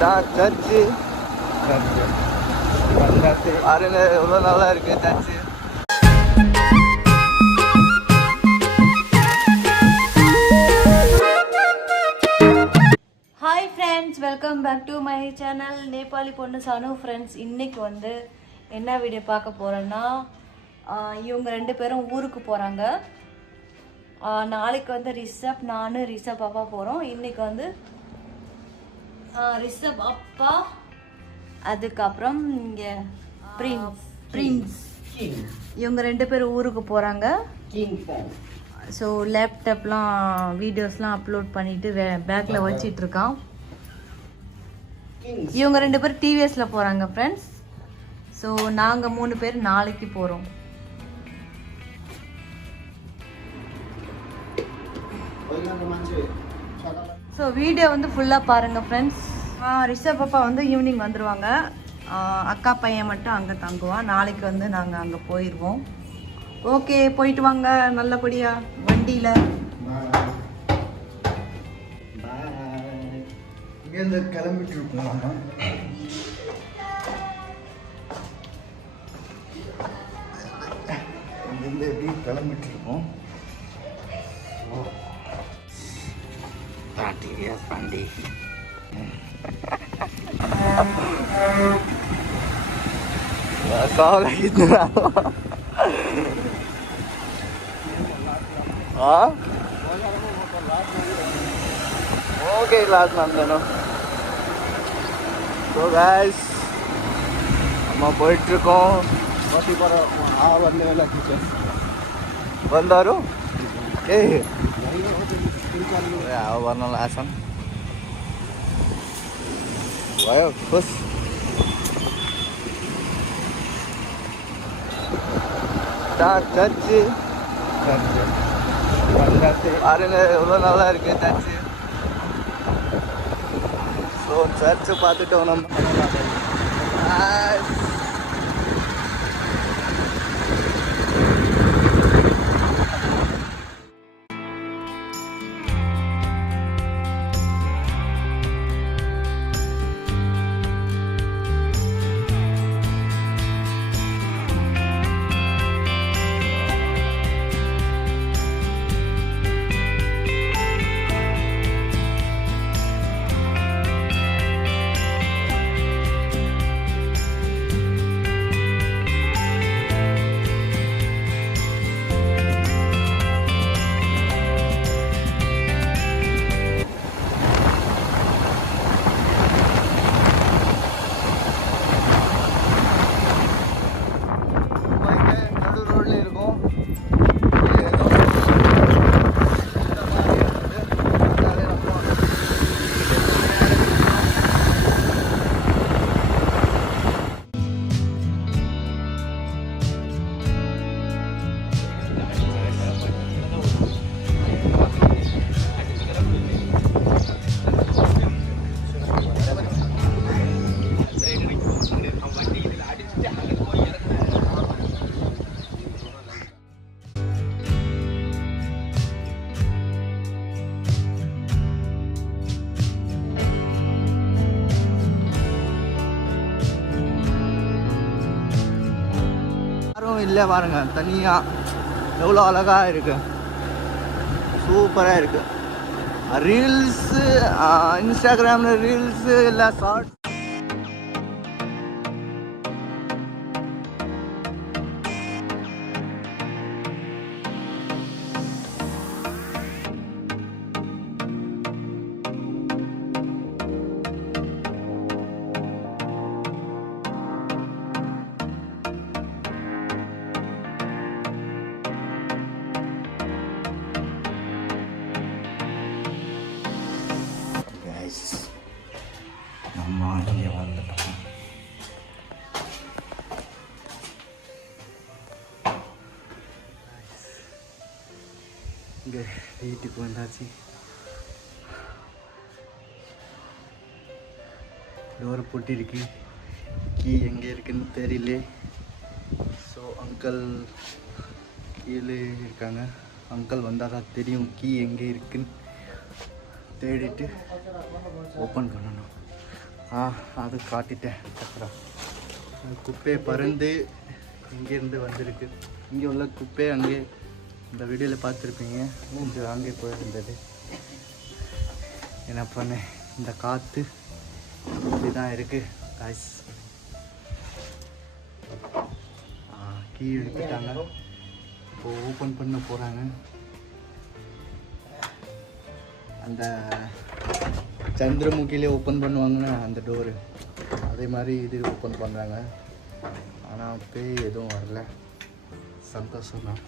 Church பாருங்க எவ்வளோ நல்லா இருக்கு church. Hi friends, welcome back to my channel Nepali பொண்ணு சானு. ஃப்ரெண்ட்ஸ், இன்னைக்கு வந்து என்ன வீடியோ பார்க்க போகிறோன்னா, இவங்க 2 பேரும் ஊருக்கு போகிறாங்க. நாளைக்கு வந்து ரிஷப், நான் ரிஷப் அப்பா போகிறோம். இன்னைக்கு வந்து ரிஷப் அப்பா, அதுக்கப்புறம் இங்கே பிரின்ஸ் இவங்க 2 பேரும் ஊருக்கு போகிறாங்க. ஸோ லேப்டாப்லாம் வீடியோஸ்லாம் அப்லோட் பண்ணிவிட்டு பேக்கில் வச்சிட்ருக்கான். இவங்க 2 பேர் டிவிஎஸில் போகிறாங்க ஃப்ரெண்ட்ஸ். ஸோ நாங்கள் 3 பேர் நாளைக்கு போகிறோம். ஸோ வீடியோ வந்து ஃபுல்லாக பாருங்கள் ஃப்ரெண்ட்ஸ். ரிஷப் பாப்பா வந்து ஈவினிங் வந்துடுவாங்க. அக்கா பையன் மட்டும் அங்கே தங்குவான். நாளைக்கு வந்து நாங்கள் அங்கே போயிடுவோம். ஓகே, போயிட்டு வாங்க நல்லபடியாக வண்டியில். இங்கேருந்து கிளம்பிட்டு இருக்கோம். இங்கேருந்து எப்படி கிளம்பிட்டு இருக்கோம். வண்டி कहोगा कितना हाँ ओके लास्ट नाम देनो. तो गाइस நம்ம போயிட்டு இருக்கோம். பத்தி பர வரல கிச்சன் ಬಂದರು ಏ ಯಾವ ಬರ್ನಲ್ಲ ಆಸನ್ ವಾಯೋ ಖುಷ್ சர்ச்சு பாருங்க எவ்வளோ நல்லா இருக்கு சர்ச்சு. ஸோ சர்ச்சு பார்த்துட்டோம் நம்ம. இல்லை பாருங்க, தனியாக எவ்வளோ அழகாக இருக்கு, சூப்பராக இருக்கு. ரீல்ஸு இன்ஸ்டாகிராமில் ரீல்ஸு இல்லை ஷார்ட்ஸ். நம்ம இங்கே வந்துட்டோம். இங்கே வீட்டுக்கு வந்தாச்சு. டோர் பூட்டிருக்கு. கீ எங்கே இருக்குன்னு தெரியல. ஸோ அங்கிள் கீழே இருக்காங்க. அங்கிள் வந்தால் தான் தெரியும் கீ எங்கே இருக்குன்னு தேடிட்டு ஓப்பன் பண்ணணும். அது காட்டிட்டேன் சக்கரா. குப்பை பறந்து இங்கேருந்து வந்திருக்கு. இங்கே உள்ள குப்பை அங்கே இந்த வீடியோவில் பார்த்துருப்பீங்க. கொஞ்சம் அங்கே போயிருந்தது. என்ன பண்ணேன், இந்த காற்று இப்படி தான் இருக்குது காய்ஸ். கீ எடுத்துட்டாங்க. இப்போ ஓப்பன் பண்ண போகிறாங்க. அந்த சந்திரமுகிலே ஓப்பன் பண்ணுவாங்கன்னா அந்த டோரு, அதே மாதிரி இது ஓப்பன் பண்ணுறாங்க. ஆனால் பேய் எதுவும் வரல, சந்தோஷம் தான்.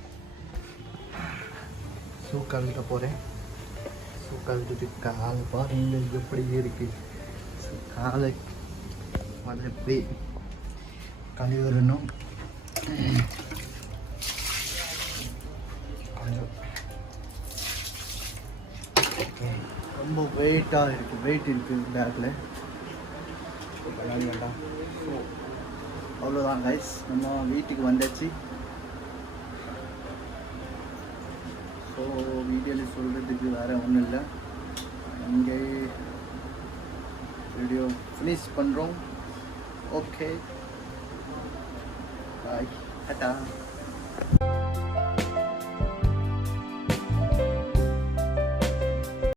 ஷூ கழுவிட்ட போகிறேன். ஷூ கழுவிட்டு காலை பாருங்க எப்படி இருக்குது. காலை முதல்ல போய் கழுவிடணும். கொஞ்சம் ரொம்ப வெயிட்டாக இருக்குது, வெயிட் இருக்குது பேக்கில். வேண்டாம். ஸோ அவ்வளோதான் கைஸ், நம்ம வீட்டுக்கு வந்தாச்சு. ஸோ வீடியோவில் சொல்கிறதுக்கு வேறு ஒன்றும் இல்லை. இங்கே வீடியோ ஃபினிஷ் பண்ணுறோம். Okay bye, Tata.